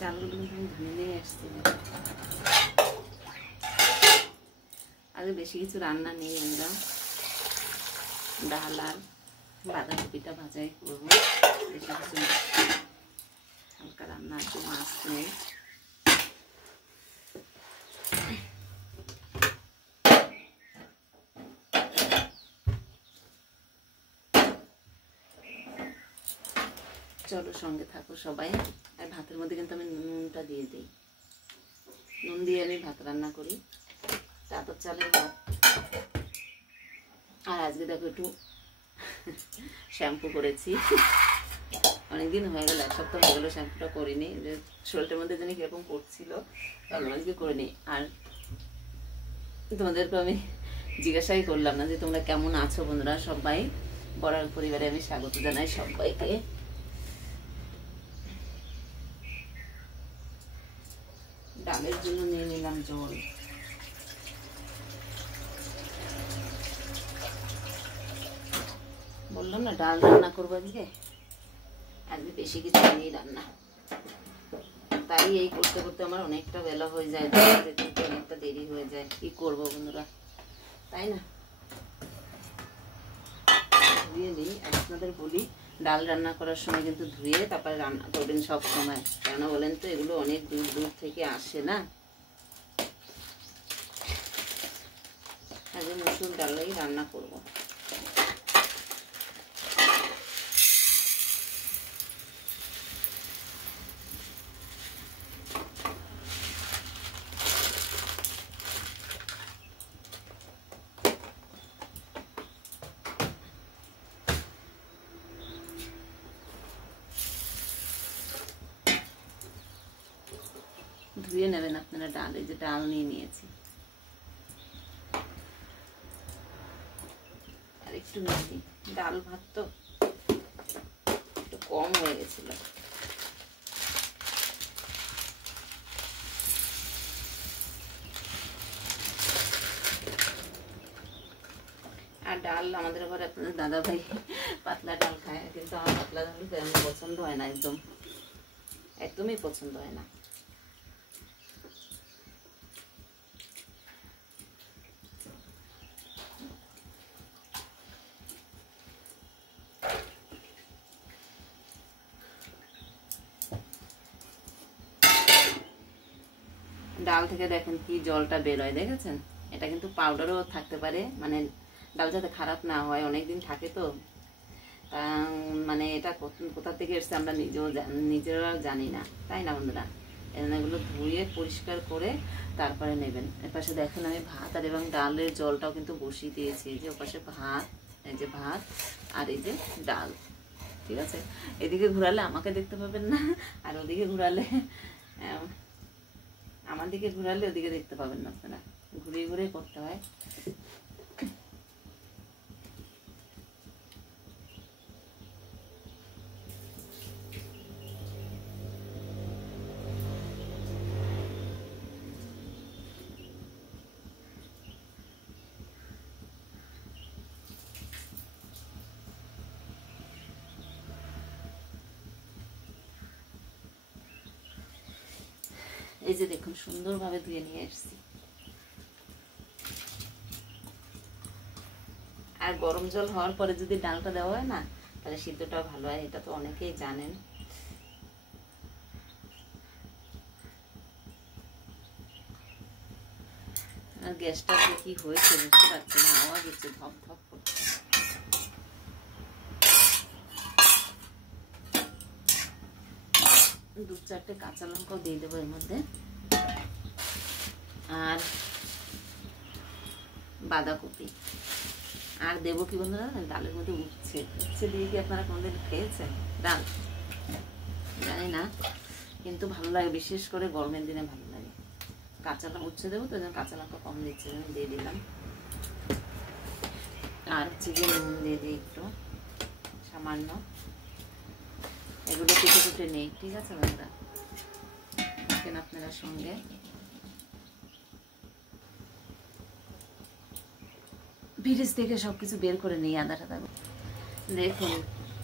চালগুলো কিন্তু আমি ধুয়ে নিয়ে আসছি। আগে বেশি কিছু রান্না নেই, আমরা ডাল আর বাঁধাকপিটা ভাজাই করবো, বেশি কিছু হালকা রান্না আছে, মাছ নেই। চলো সঙ্গে থাকো সবাই। আর ভাতের মধ্যে কিন্তু আমি নুনটা দিয়ে দিই, নুন দিয়ে আমি ভাত রান্না করি, তারপর চালের ভাত। আর আজকে দেখো একটু শ্যাম্পু করেছি, অনেকদিন হয়ে গেল, 1 সপ্তাহ হয়ে গেলো শ্যাম্পুটা করিনি, যে শরীরটার মধ্যে জানি কিরকম করছিল, তাহলে আজকে করিনি। আর তোমাদেরকে আমি জিজ্ঞাসাই করলাম না যে তোমরা কেমন আছো বন্ধুরা সবাই। বড়ার পরিবারে আমি স্বাগত জানাই সবাইকে। ডালের জন্য নিয়ে নিলাম জল। বললাম না ডাল রান্না করবো আজকে, আজকে বেশি কিছু নেই রান্না, তাই এই করতে করতে আমার অনেকটা বেলা হয়ে যায়, অনেকটা দেরি হয়ে যায়। কি করবো বন্ধুরা, তাই না? ধুয়ে নিই, আপনাদের বলি ডাল রান্না করার সময় কিন্তু ধুয়ে তারপরে রান্না করবেন সব সময়, কেন বলেন তো, এগুলো অনেক দূর দূর থেকে আসে না, আজকে মসুর ডালেই রান্না করবো। ধুয়ে নেবেন আপনারা ডাল, এই যে ডাল নিয়ে নিয়েছি, আর একটু নিয়ে ডাল ভাত তো একটু কম হয়ে গেছিল। আর ডাল আমাদের ঘরে আপনাদের দাদা ভাই পাতলা ডাল খায়, কিন্তু আমার পাতলা ডাল তেমন পছন্দ হয় না, একদমই পছন্দ হয় না। ডাল থেকে দেখেন কি জলটা বেরোয়, দেখেছেন? এটা কিন্তু পাউডারও থাকতে পারে, মানে ডাল যাতে খারাপ না হয়, অনেকদিন থাকে তো, মানে এটা কোথা থেকে এসছে আমরা নিজেরা জানি না, তাই না বন্ধুরা? এগুলো ধুয়ে পরিষ্কার করে তারপরে নেবেন। এপাশে দেখেন আমি ভাত আর এবং ডালের জলটাও কিন্তু বসিয়ে দিয়েছি, এই যে ওপাশে ভাত, এই যে ভাত আর এই যে ডাল, ঠিক আছে? এদিকে ঘুরালে আমাকে দেখতে পাবেন না, আর ওদিকে ঘুরালে আমার দিকে ঘুরালে ওদিকে দেখতে পাবেন না, আপনারা ঘুরিয়ে ঘুরিয়ে করতে হয়। এই যে দেখুন সুন্দরভাবে ধুয়ে নিয়ে এসেছি। আর গরম জল হওয়ার পরে যদি ডালটা দেওয়া হয় না, তাহলে সিদ্ধটাও ভালো হয়, এটা তো অনেকেই জানেন। আর গ্যাসটা কি হয়েছে বুঝতে পারছি না, আওয়াজ হচ্ছে ধপ ধপ করছে। দু চারটে কাঁচা লঙ্কাও দিয়ে দেবো এর মধ্যে, আর বাঁধাকপি। আর দেবো কি বন্ধুরা, ডালের মধ্যে উচ্ছে দিয়ে কি আপনারা কোনদিন খেয়েছেন ডাল? জানি না, কিন্তু ভালো লাগে, বিশেষ করে গরমের দিনে ভালো লাগে। কাঁচা লঙ্কা উচ্ছে দেবো তো, কাঁচা লঙ্কা কম দিচ্ছে, দিয়ে দিলাম। আর হচ্ছে গিয়ে নুন দিয়ে দিই একটু সামান্য এগুলো কেটে কেটে নেই, ঠিক আছে বন্ধুরা, দেখেন আপনারা সঙ্গে। ফ্রিজ থেকে সবকিছু বের করে নিই আদা টাদা। দেখুন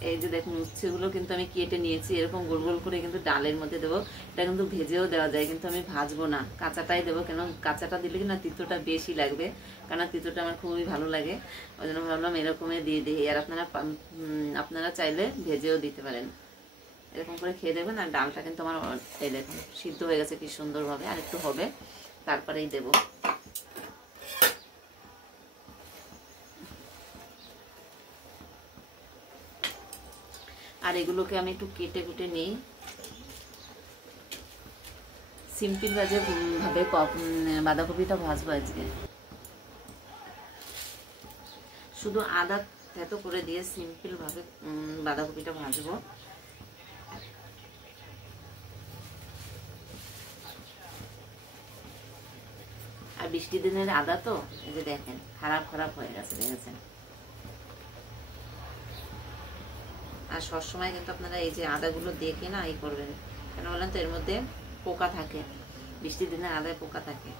এই যে দেখুন উচ্ছেগুলো কিন্তু আমি কেটে নিয়েছি, এরকম গোল গোল করে কিন্তু ডালের মধ্যে দেবো। এটা কিন্তু ভেজেও দেওয়া যায়, কিন্তু আমি ভাজবো না, কাঁচাটাই দেবো। কেন কাঁচাটা দিলে কি না তিতোটা বেশি লাগবে, কারণ তিতোটা আমার খুবই ভালো লাগে, ওই জন্য ভাবলাম এরকমই দিয়ে দিই। আর আপনারা চাইলে ভেজেও দিতে পারেন, এরকম করে খেয়ে দেবেন। আর ডালটা কিন্তু আমার এই দেখুন সিদ্ধ হয়ে গেছে কি সুন্দরভাবে, আর একটু হবে তারপরেই দেবো। আর এগুলোকে আমি একটু কেটে কুটে নিই, সিম্পল ভাবে বাঁধাকপিটা ভাজবো আজকে। শুধু আদা থেতো করে দিয়ে সিম্পল ভাবে বাঁধাকপিটা ভাজবো। আর বৃষ্টির দিনের আদা তো, এই যে দেখেন খারাপ হয়ে গেছে, দেখেছেন। আর সবসময় কিন্তু আপনারা এই যে আদাগুলো দেখে না এই করবেন, কেন বলেন তো, এর মধ্যে পোকা থাকে, বৃষ্টির দিনে আদায় পোকা থাকে।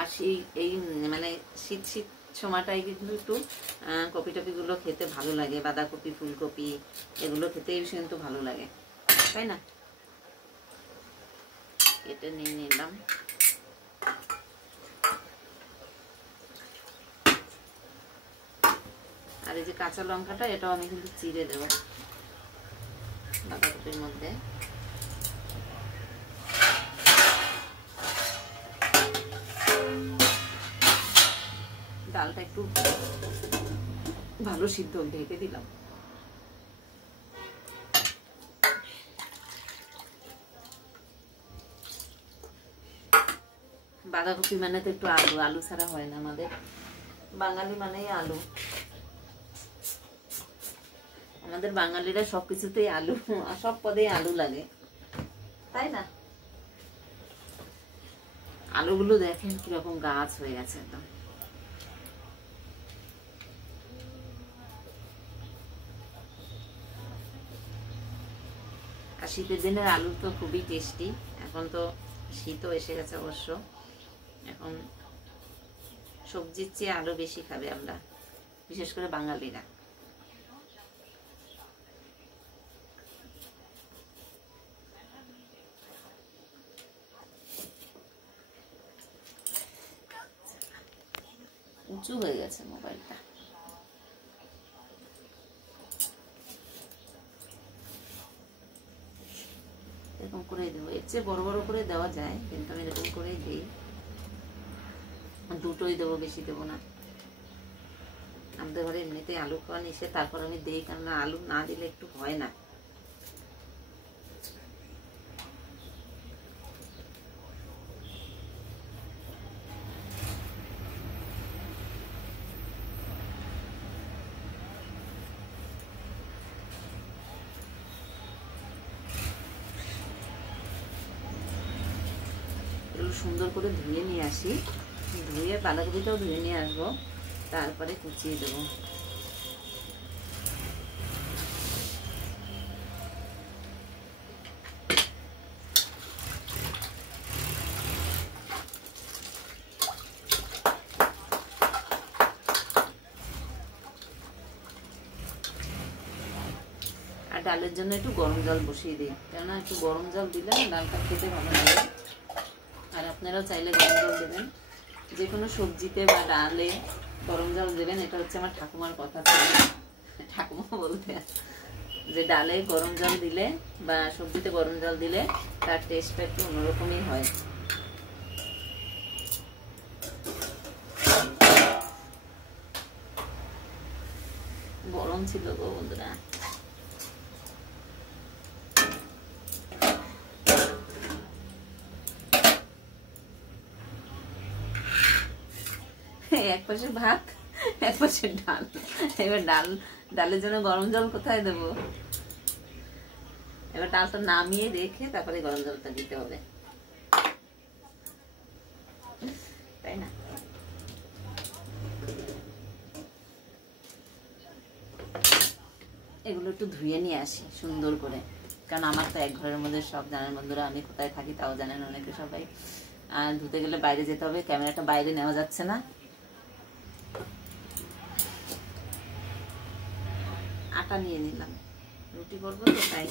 আর সেই এই মানে শীত শীত সময়টাই কিন্তু একটু কপি টপিগুলো খেতে ভালো লাগে, বাঁধাকপি ফুলকপি এগুলো খেতে কিন্তু ভালো লাগে, তাই না? এটা নিয়ে নিলাম। আর এই যে কাঁচা লঙ্কাটা, এটাও আমি কিন্তু চিড়ে দেবো বাঁধাকপির মধ্যে। ডালটা একটু ভালো সিদ্ধ ঢেকে দিলাম। বাঁধাকপি মানে তো একটু আলু, আলু ছাড়া হয় না, আমাদের বাঙালি মানেই আলু। আমাদের বাঙালিরা সবকিছুতেই আলু, সব পদেই আলু লাগে, তাই না? আলুগুলো দেখেন কিরকম গাছ হয়ে গেছে একদম। আর শীতের দিনের আলু তো খুবই টেস্টি। এখন তো শীতও এসে গেছে অবশ্য, এখন সবজির চেয়ে আলু বেশি খাবে আমরা, বিশেষ করে বাঙালিরা। উঁচু হয়ে গেছে মোবাইলটা। এরকম করে দেবো, এর চেয়ে বড় বড় করে দেওয়া যায়, কিন্তু আমি এরকম করেই দিই। দুটোই দেবো, বেশি দেবো না। আমাদের ঘরে এমনিতেই আলু খাওয়া নিষেধ, তারপর আমি দিই, কারণ আলু না দিলে একটু হয় না। সুন্দর করে ধুয়ে নিয়ে আসি, ধুয়ে বাঁধাকপিটাও ধুয়ে নিয়ে আসবো, তারপরে কুচিয়ে দেবো। আর ডালের জন্য একটু গরম জল বসিয়ে দিই, কেননা একটু গরম জল দিলে ডালটা খেতে ভালো লাগে। আর আপনারাও চাইলে গরম জল দেবেন, যে কোনো সবজিতে বা ডালে গরম জল দেবেন। এটা হচ্ছে আমার ঠাকুমার কথা ছিল, ঠাকুমা বলতে যে ডালে গরম জল দিলে বা সবজিতে গরম জল দিলে তার টেস্টটা একটু অন্যরকমই হয়। গরম ছিল গো বন্ধুরা। এক পাশে ভাত, এক পাশে ডাল। এবার ডালের জন্য গরম জল কোথায় দেবো? এবার ডালটা নামিয়ে রেখে তারপরে গরম জলটা দিতে হবে, তাই না? এগুলো একটু ধুয়ে নিয়ে আসি সুন্দর করে, কারণ আমার তো এক ঘরের মধ্যে সব জানেন বন্ধুরা, আমি কোথায় থাকি তাও জানেন অনেকে সবাই। আর ধুতে গেলে বাইরে যেতে হবে, ক্যামেরাটা বাইরে নেওয়া যাচ্ছে না। আটা নিয়ে নিলাম, রুটি করবো তো তাই।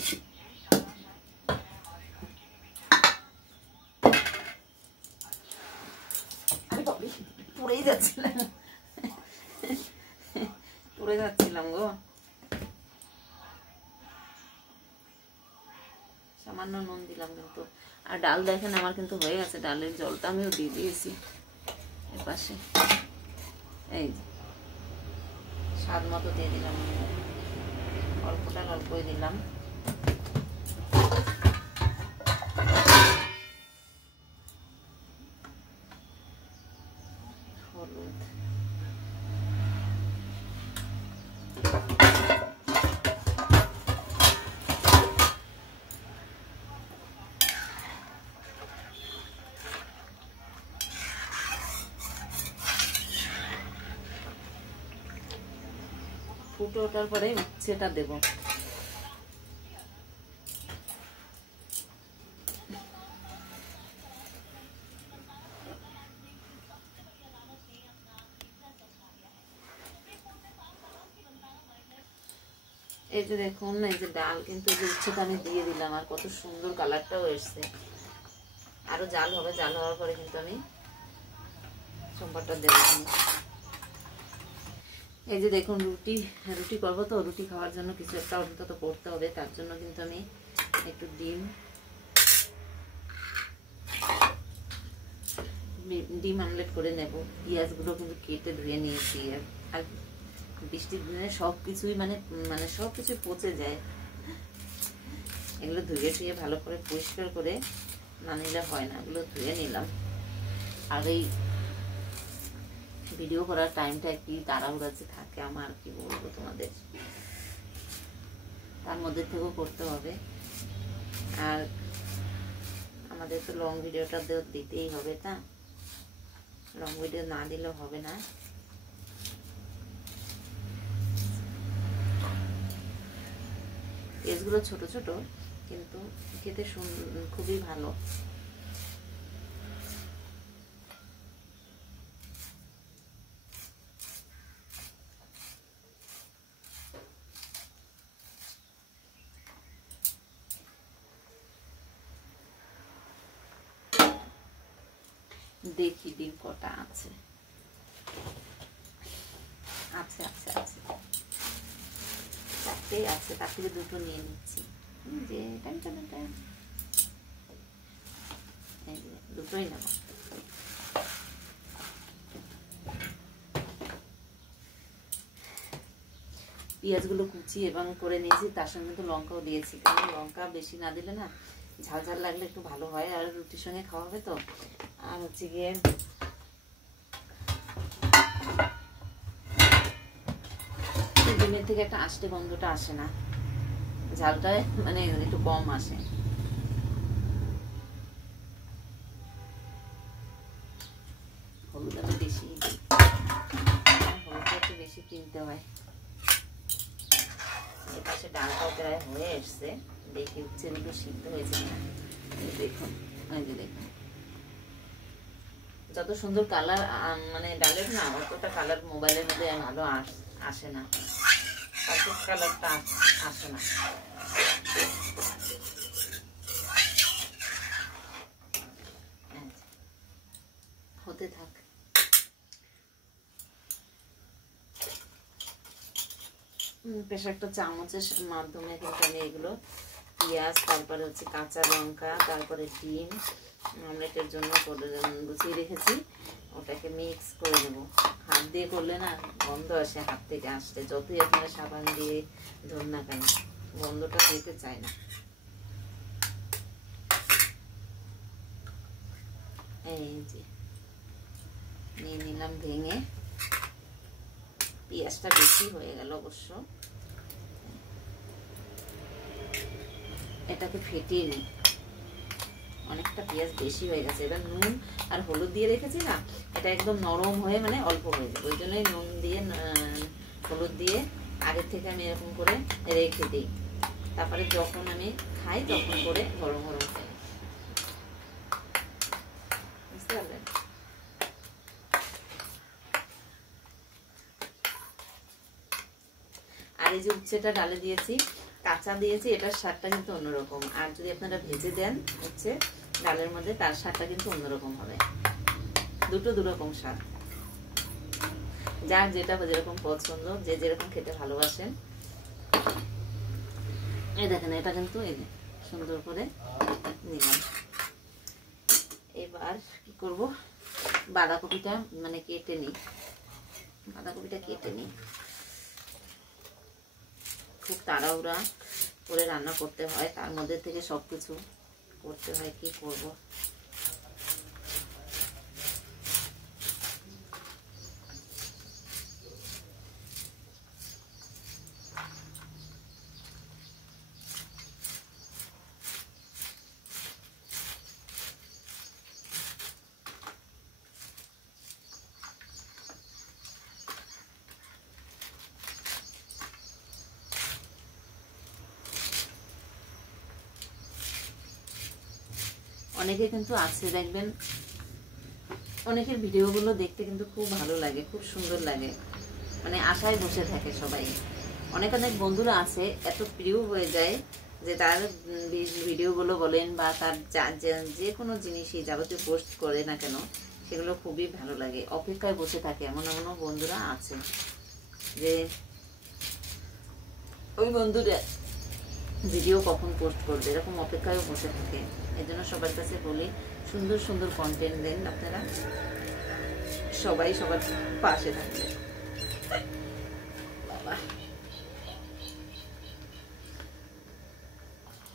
পুড়েই যাচ্ছিলাম, পুড়ে যাচ্ছিলাম গো। সামান্য নুন দিলাম কিন্তু। আর ডাল দেখেন আমার কিন্তু হয়ে গেছে, ডালের জলটা আমিও দিয়ে দিয়েছি এর পাশে। এই যে স্বাদ মতো দিয়ে দিলাম, অল্পটা অল্পই দিলাম। হলুদ, ফুটে ওঠার পরে উচ্ছেটা দেবো। এই যে দেখুন, এই যে ডাল কিন্তু এই যে উচ্ছেটা আমি দিয়ে দিলাম, আর কত সুন্দর কালারটাও এসছে। আরো জাল হবে, জাল হওয়ার পরে কিন্তু আমি সোমবারটা দেবো। এই যে দেখুন, রুটি করবো তো, রুটি খাওয়ার জন্য কিছু একটা অন্তত করতে হবে, তার জন্য কিন্তু আমি একটু ডিম আমলেট করে নেব। পেঁয়াজগুলো কিন্তু কেটে ধুয়ে নিয়েছি। আর বৃষ্টির দিনে সবকিছুই মানে সবকিছু পচে যায়, এগুলো ধুয়ে টুয়ে ভালো করে পরিষ্কার করে না নিলে হয় না, এগুলো ধুয়ে নিলাম। আর এই ভিডিও করার টাইমটা কি তাড়াহুড়া যে থাকে আমার, কি বলবো তোমাদের, তার মধ্যে থেকেও করতে হবে। আর আমাদের তো লং ভিডিওটা দিতেই হবে, তা লং ভিডিও না দিলেও হবে না। পেঁয়াজগুলো ছোট ছোট কিন্তু খেতে খুবই ভালো। দেখি ডিম কটা আছে। আছে আছে আছে, চারটেই আছে, তার থেকে দুটো নিয়ে নিচ্ছি। যে দুটোই নেব। পেঁয়াজগুলো কুচি এবং করে নিয়েছি, তার সঙ্গে তো লঙ্কাও দিয়েছি, কারণ লঙ্কা বেশি না দিলে না ঝাল ঝাল লাগলে একটু ভালো হয়, আর রুটির সঙ্গে খাওয়া হবে তো। আর হচ্ছে গিয়ে ডিমের থেকে একটা আষ্টে গন্ধটা আসে না, ঝালটায় মানে একটু কম আসে। হলুদ আমি বেশি দিই, হলুদটা একটু বেশি কিনতে হয়। এর পাশে ডালটাও প্রায় হয়ে এসছে, দেখি উচ্ছেগুলো সিদ্ধ হয়েছে না। দেখুন, এই যে দেখুন যত সুন্দর কালার, মানে ডালের না অতটা কালার মোবাইলের মধ্যে ভালো আসে না, পারফেক্ট কালারটা আসে না। হতে থাক। বেশ একটা চামচের মাধ্যমে কিন্তু আমি এগুলো পেঁয়াজ, তারপরে হচ্ছে কাঁচা লঙ্কা, তারপরে ডিম আমলেটের জন্য গুছিয়ে রেখেছি, ওটাকে মিক্স করে নেব। হাত দিয়ে করলে না গন্ধ আসে, হাত থেকে আসতে যতই আপনারা সাবান দিয়ে ধর না কেন, গন্ধটা যেতে চায় না। এই যে নিয়ে নিলাম ভেঙে। পেঁয়াজটা বেশি হয়ে গেল অবশ্য, এটাকে ফেটিয়ে নিই। অনেকটা পেঁয়াজ বেশি হয়ে গেছে। এবার নুন আর হলুদ দিয়ে রেখেছি না, এটা একদম নরম হয়ে মানে অল্প হয়ে যাবে, ওই জন্যই নুন দিয়ে হলুদ দিয়ে আগের থেকে আমি এরকম করে রেখে দিই, তারপরে যখন আমি খাই তখন করে গরম গরম খাই। বুঝতে পারলেন? আর এই যে উচ্ছেটা ডালে দিয়েছি, কাঁচা দিয়েছি, এটার স্বাদটা কিন্তু অন্যরকম। আর যদি আপনারা ভেজে দেন উচ্ছে ডালের মধ্যে, তার স্বাদটা কিন্তু অন্যরকম হবে। দুটো দুরকম স্বাদ, যার যেটা যেরকম পছন্দ, যে যেরকম খেতে ভালোবাসেন। এই দেখেন, এটা কিন্তু এই যে সুন্দর করে নিলাম। এবার কি করব, বাঁধাকপিটা মানে কেটে নিই। বাঁধাকপিটা কেটে নিই। খুব তাড়াহুড়া করে রান্না করতে হয়, তার মধ্যে থেকে সবকিছু করতে হয়, কি করব। অনেকে কিন্তু আছে দেখবেন, অনেকের ভিডিওগুলো দেখতে কিন্তু খুব ভালো লাগে, খুব সুন্দর লাগে, মানে আশায় বসে থাকে সবাই। অনেক অনেক বন্ধুরা আছে এত প্রিয় হয়ে যায় যে তার ভিডিওগুলো বলেন বা তার যে কোনো জিনিসই যাবতীয় পোস্ট করে না কেন, সেগুলো খুবই ভালো লাগে, অপেক্ষায় বসে থাকে। এমন এমনও বন্ধুরা আছে যে ওই বন্ধুরা ভিডিও কখন পোস্ট করবে এরকম অপেক্ষায় বসে থাকে। এই জন্য সবার কাছে বলি, সুন্দর সুন্দর কন্টেন্ট দেন আপনারা, সবাই সবার পাশে থাকবে। বাবা,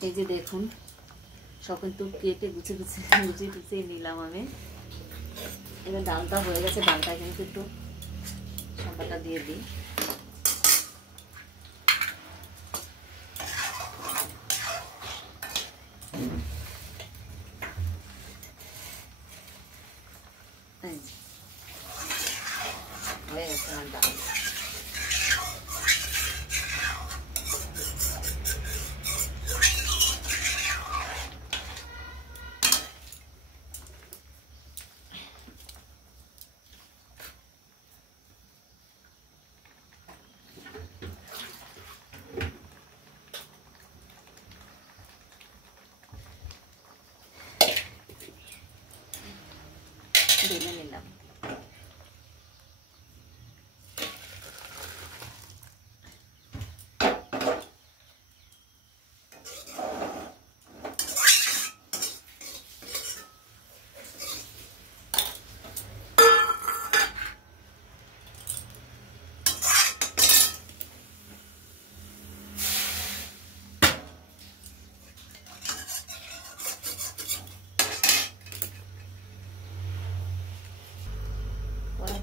এই যে দেখুন, সব কিন্তু কেটে গুছিয়ে নিলাম আমি। এবার ডালটা হয়ে গেছে, ডালটা কিন্তু একটু সাবাটা দিয়ে দিই। হয়ে গেছে আমার ডাল। ঢেলে নিলাম।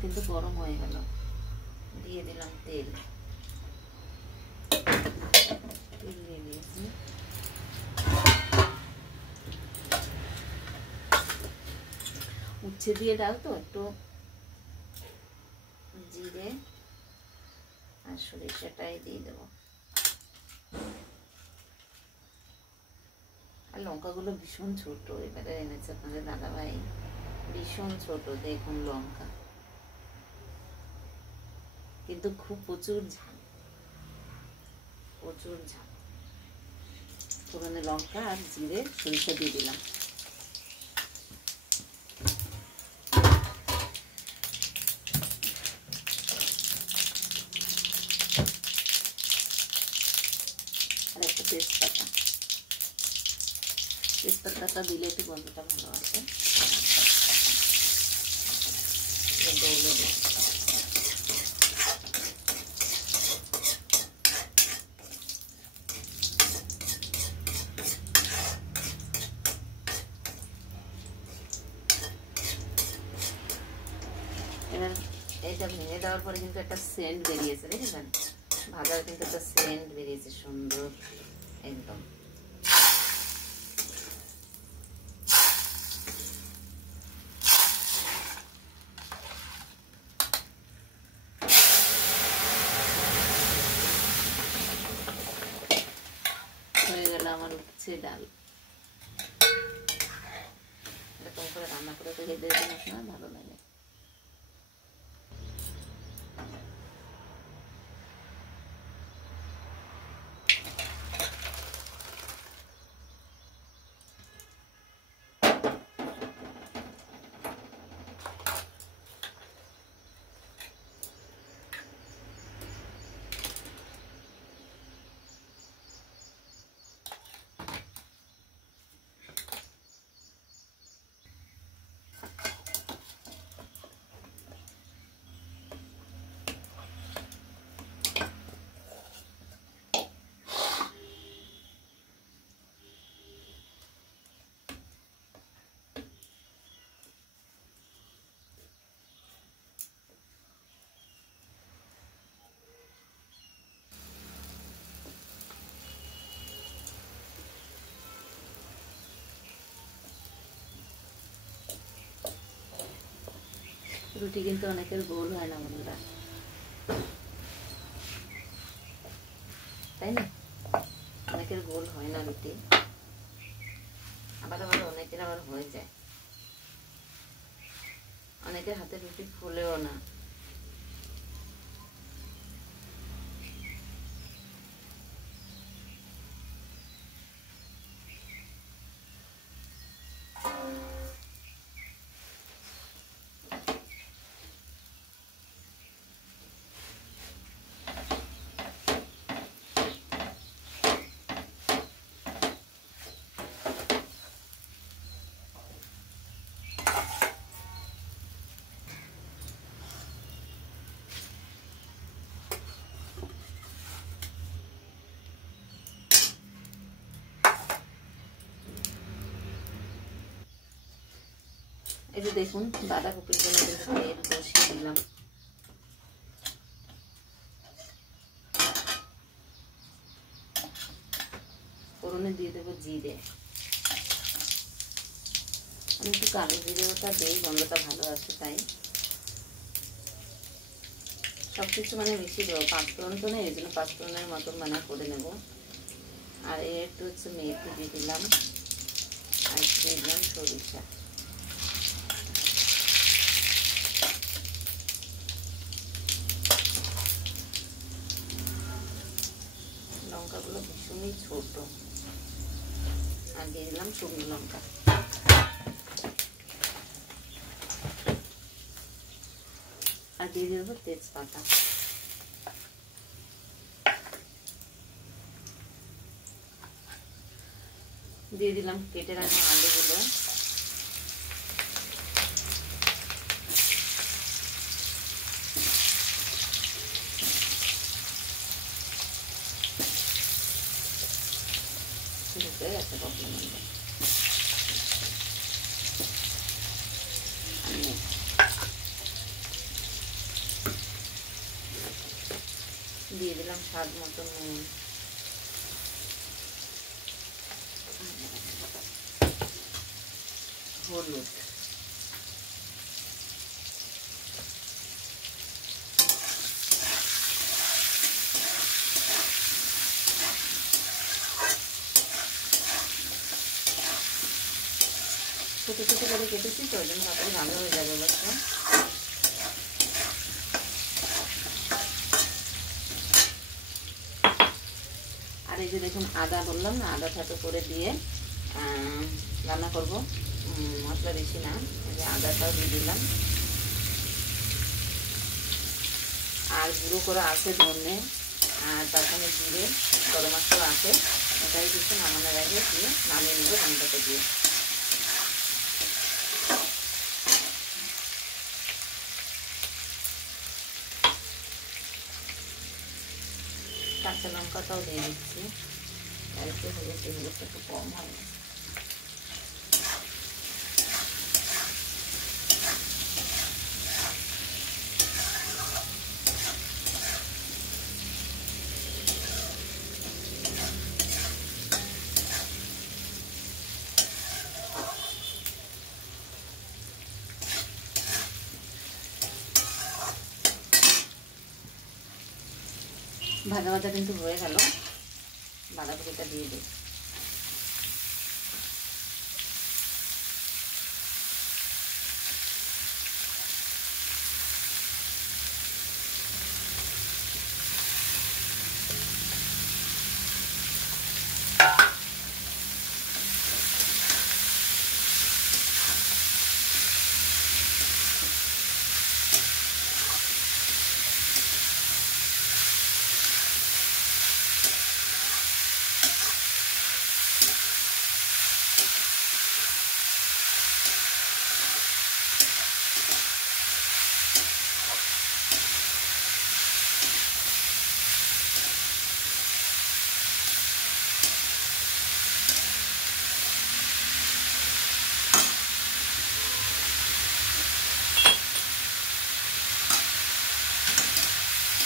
কিন্তু গরম হয়ে গেল, দিয়ে দিলাম তেল। তেল দিয়ে দিয়েছি। উচ্ছে দিয়ে ডাল তো একটু জিরে আর সরিষাটাই দিয়ে দেবো। আর লঙ্কাগুলো ভীষণ ছোট এবারে এনেছে আপনাদের দাদাভাই, ভীষণ ছোট। দেখুন লঙ্কা কিন্তু খুব প্রচুর ঝাল, প্রচুর ঝাল। ফোড়নে লঙ্কা আর জিরে সরিষা দিয়ে দিলাম। আর একটা তেজপাতা, তেজপাতাটা দিলে একটু গন্ধটা ভালো আছে। এবার এইটা ভেঙে দেওয়ার পরে কিন্তু একটা সেন্ট বেরিয়েছে, দেখেছেন? ভাজার কিন্তু একটা সেন্ট বেরিয়েছে সুন্দর একদম। হয়ে গেল আমার উচ্ছে ডাল। এরকম করে রান্না করে তো খেতে আপনার ভালো লাগে। রুটি কিন্তু অনেকের গোল হয় না বন্ধুরা, তাই না? অনেকের গোল হয় না রুটি, আবার আবার অনেকের আবার হয়ে যায়। অনেকের হাতে রুটি ফুলেও না। এই যে দেখুন বাঁধাকপির জন্য কিন্তু তেল বসিয়ে দিলাম। ফোড়নে দিয়ে দেবো জিরে। আমি একটু কালো জিরেটা দিই, গন্ধটা ভালো আছে তাই। সবকিছু মানে বেশি দেবো, পাঁচফোড়ন তো নেই, এই জন্য পাঁচফোড়নের মতন মানে করে নেব। আর একটু হচ্ছে মেথি দিয়ে দিলাম, আর দিয়ে দিলাম সরিষা। লঙ্কাগুলো ভীষণই ছোট। আর দিয়ে দিলাম শুকনো লঙ্কা। আর দিয়ে দেবো তেজপাতা। দিয়ে দিলাম কেটে রাখা আলুগুলো। ঢুকে গেছে কখন মধ্যে দিয়ে দিলাম স্বাদ মতো নুন। হলুদ। ছোট ছোট করে কেটেছি তো, ওই জন্য তাড়াতাড়ি ভালো হয়ে যাবে অবশ্য। আর এই যে দেখুন আদা বললাম না, আদা ছাটো করে দিয়ে রান্না করবো, মশলা বেশি না। এই যে আদাটাও দিয়ে দিলাম। আর গুঁড়ো করে আছে ধনে, আর তার সঙ্গে জিরে, গরম মশলা আছে। এটাই কিছু নামানোর আগে দিয়ে নামিয়ে নেবো ধানটাকে দিয়ে। কাঁচা লঙ্কাটাও দিয়ে দিচ্ছি, আর একটু হলুদটা একটু কম হয়। ভাজা ভাজা কিন্তু হয়ে গেল, বাঁধাকপিটা দিয়ে দিই।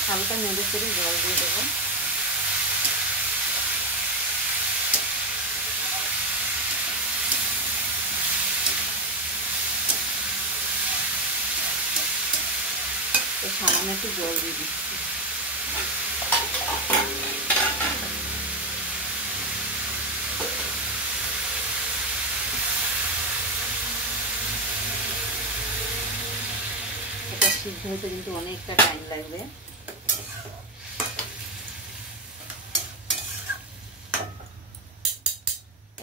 হালকা নেড়ে চেড়ে জল দিয়ে দেবো। তো সামান্য একটু জল দিয়ে দিচ্ছি। এটা সিদ্ধ হতে কিন্তু অনেকটা টাইম লাগবে।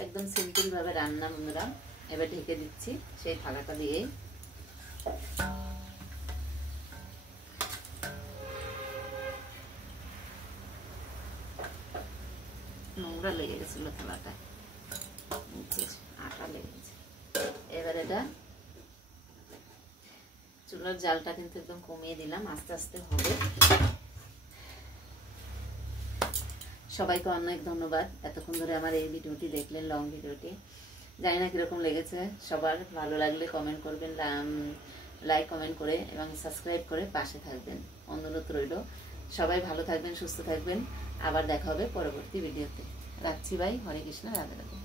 একদম সিম্পল ভাবে রান্না বন্ধুরা। এবার ঢেকে দিচ্ছি সেই থালাটা দিয়ে। নোংরা লেগে গেছিল থালাটা, আটা লেগে গেছে। এবার এটা চুলার জালটা কিন্তু একদম কমিয়ে দিলাম, আস্তে আস্তে হবে। সবাইকে অনেক ধন্যবাদ এতক্ষণ ধরে আমার এই ভিডিওটি দেখলেন, লং ভিডিওটি। জানি না কিরকম লেগেছে, সবার ভালো লাগলে কমেন্ট করবেন, লাইক কমেন্ট করে এবং সাবস্ক্রাইব করে পাশে থাকবেন, অনুরোধ রইল। সবাই ভালো থাকবেন, সুস্থ থাকবেন। আবার দেখা হবে পরবর্তী ভিডিওতে। রাখছি ভাই, হরে কৃষ্ণ, রাধে রাধে।